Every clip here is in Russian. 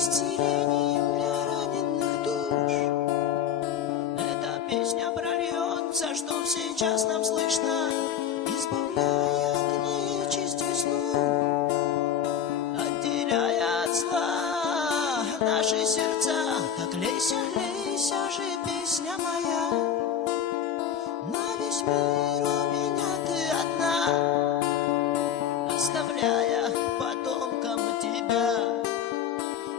исцелением для раненых душ. Эта песня прольется, что сейчас нам слышно, избавляя от нечисти сну, отделяя от зла наши сердца. Так лейся, лейся же, песня моя, на весь мир у меня ты одна, оставляя потомкам тебя.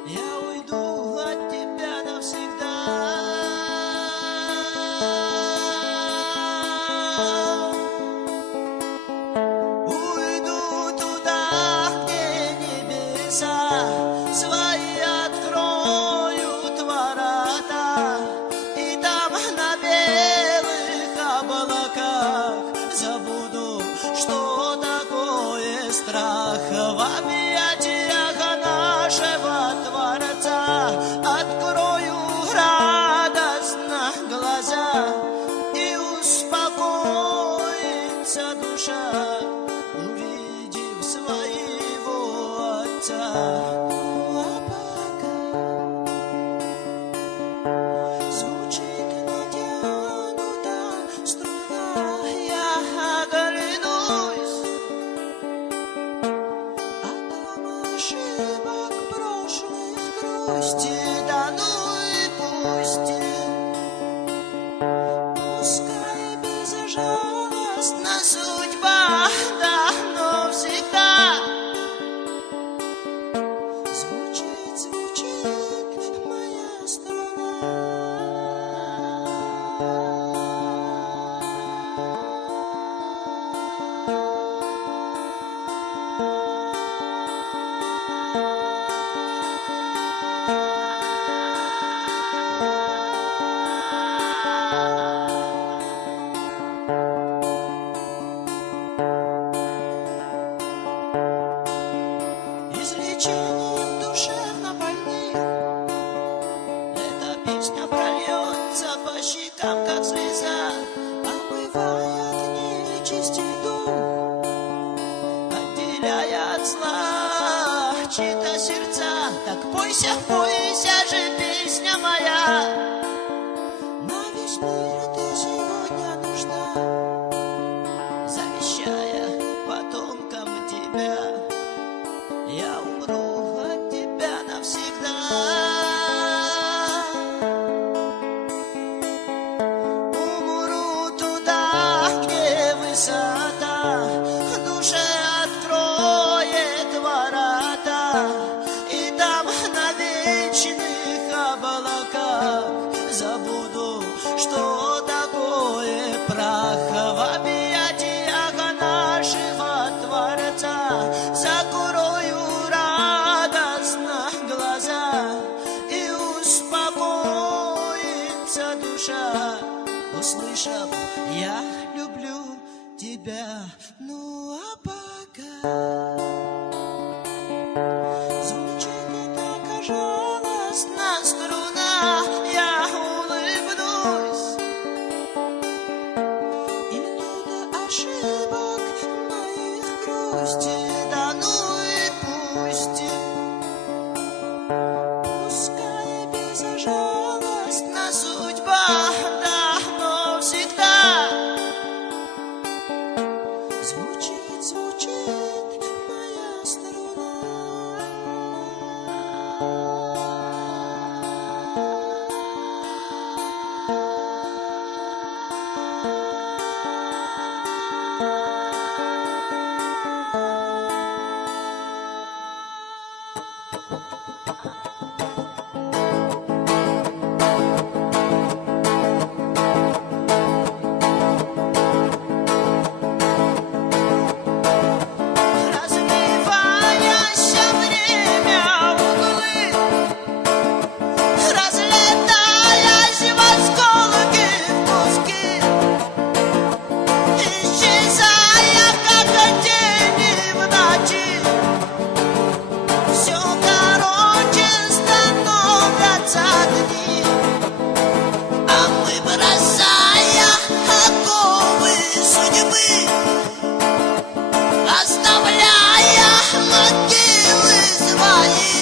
Я уйду от тебя навсегда. Уйду туда, где небеса свои откроют ворота, и там на белых облаках забуду, что такое страх. В объятиях нашего Творца открою радостно глаза, и успокоится душа, увидев своего Отца. Ну, а пока звучит натянута струна, я оглянусь, а там ошибок прошлых грусти, да ну и пусть. Пускай безжалостна судьба, да, но всегда звучит, звучит моя струна. Излечением душевно больных эта песня прольется по щекам, как слеза, омывая от нечисти дум, отделяя от зла чьи-то сердца. Так пойся, пойся же, песня моя, на весь мир ты сегодня нужна, завещая потомкам тебя. Я умру от тебя навсегда. Умру туда, где высота душе откроет ворота, и там на вечных облаках забуду, что такое прах. В объятиях нашего Творца закрою радостно глаза, и успокоится душа, услышав: я люблю тебя. Ну а пока звучит не так жалостно струна, я улыбнусь, и тут ошибок моих грусти, да ну и пусть. Пускай безжалостна судьба, да, но всегда звучит, звучит моя струна. Разливаяся время углы, разлетаясь в осколки, в куски, исчезая, как тени в ночи, все короче становятся дни, а мы, бросая оковы судьбы, оставляя могилы свои,